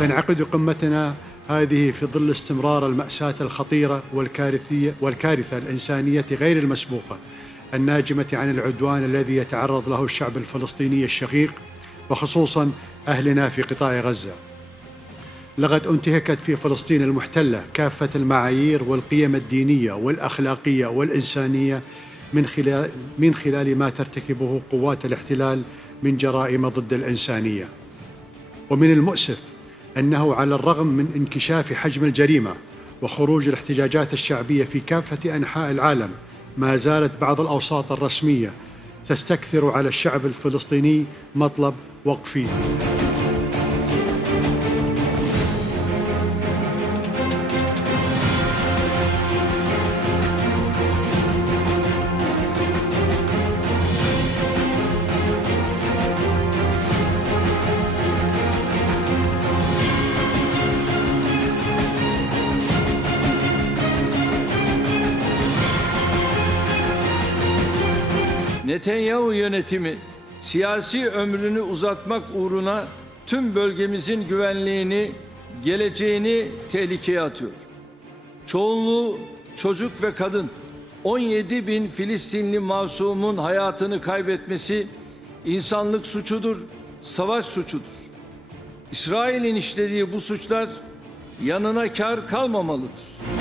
تنعقد قمتنا هذه في ظل استمرار المأساة الخطيرة والكارثة الإنسانية غير المسبوقة الناجمة عن العدوان الذي يتعرض له الشعب الفلسطيني الشقيق، وخصوصا أهلنا في قطاع غزة. لقد انتهكت في فلسطين المحتلة كافة المعايير والقيم الدينية والأخلاقية والإنسانية من خلال ما ترتكبه قوات الاحتلال من جرائم ضد الإنسانية. ومن المؤسف أنه على الرغم من انكشاف حجم الجريمة وخروج الاحتجاجات الشعبية في كافة أنحاء العالم، ما زالت بعض الأوساط الرسمية تستكثر على الشعب الفلسطيني مطلب وقفه. Netanyahu yönetimi siyasi ömrünü uzatmak uğruna tüm bölgemizin güvenliğini, geleceğini tehlikeye atıyor. Çoğunluğu çocuk ve kadın, 17 bin Filistinli masumun hayatını kaybetmesi insanlık suçudur, savaş suçudur. İsrail'in işlediği bu suçlar yanına kar kalmamalıdır.